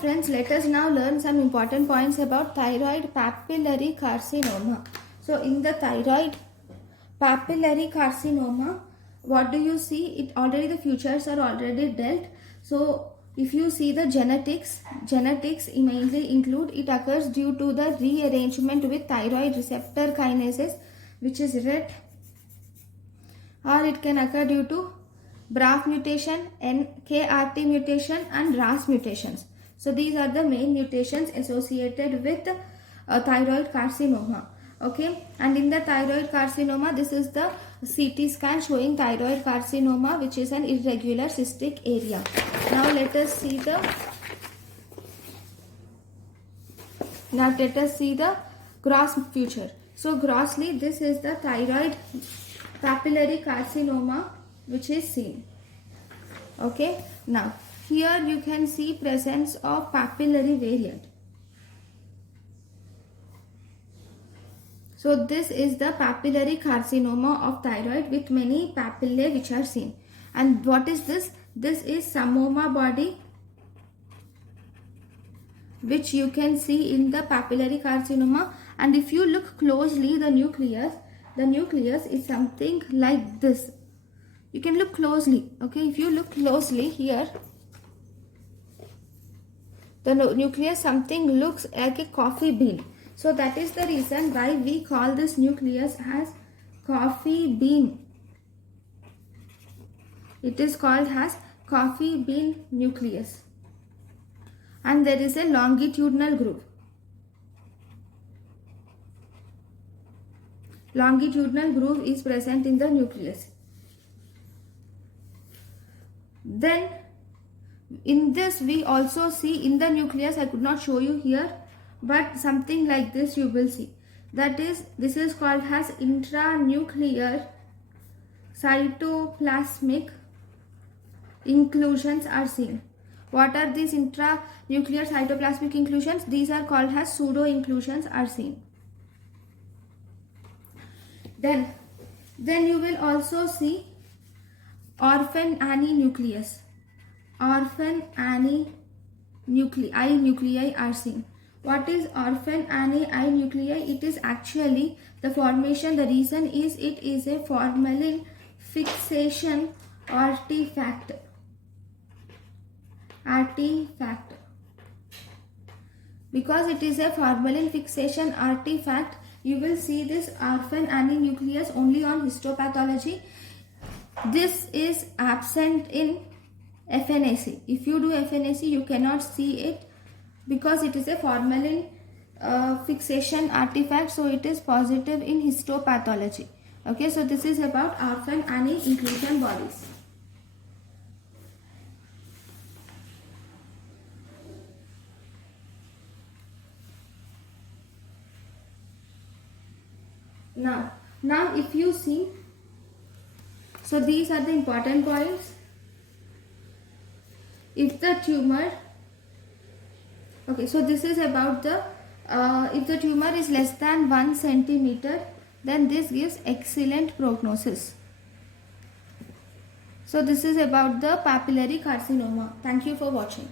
friends, let us now learn some important points about thyroid papillary carcinoma. So in the thyroid papillary carcinoma, what do you see? It already, the features are already dealt. So if you see the genetics mainly include, it occurs due to the rearrangement with thyroid receptor kinases, which is red, or it can occur due to BRAF mutation, NKRT mutation and RAS mutations. So these are the main mutations associated with thyroid carcinoma. Okay, and in the thyroid carcinoma, this is the CT scan showing thyroid carcinoma, which is an irregular cystic area. Now let us see the gross feature. So grossly, this is the thyroid papillary carcinoma which is seen. Okay, now here you can see presence of papillary variant. So this is the papillary carcinoma of thyroid with many papillae which are seen. And what is this? This is samoma body, which you can see in the papillary carcinoma. And if you look closely, the nucleus is something like this. You can look closely. Okay, if you look closely here, the nucleus something looks like a coffee bean. So that is the reason why we call this nucleus as coffee bean. It is called as coffee bean nucleus. And there is a longitudinal groove. Longitudinal groove is present in the nucleus. Then in this we also see in the nucleus, I could not show you here, but something like this you will see. That is, this is called as intranuclear cytoplasmic inclusions are seen. What are these intranuclear cytoplasmic inclusions? These are called as pseudo inclusions are seen. Then you will also see orphan Annie nucleus. Orphan Annie nuclei are seen. What is orphan Annie nuclei? It is actually the formation. The reason is it is a formalin fixation artifact. Because it is a formalin fixation artifact, you will see this orphan Annie nucleus only on histopathology. This is absent in FNAC. If you do FNAC, you cannot see it because it is a formalin fixation artifact, so it is positive in histopathology. Okay, so this is about orphan Annie inclusion bodies. Now if you see, so these are the important points. If the tumor, okay, so this is about the, if the tumor is less than 1 centimeter, then this gives excellent prognosis. So this is about the papillary carcinoma. Thank you for watching.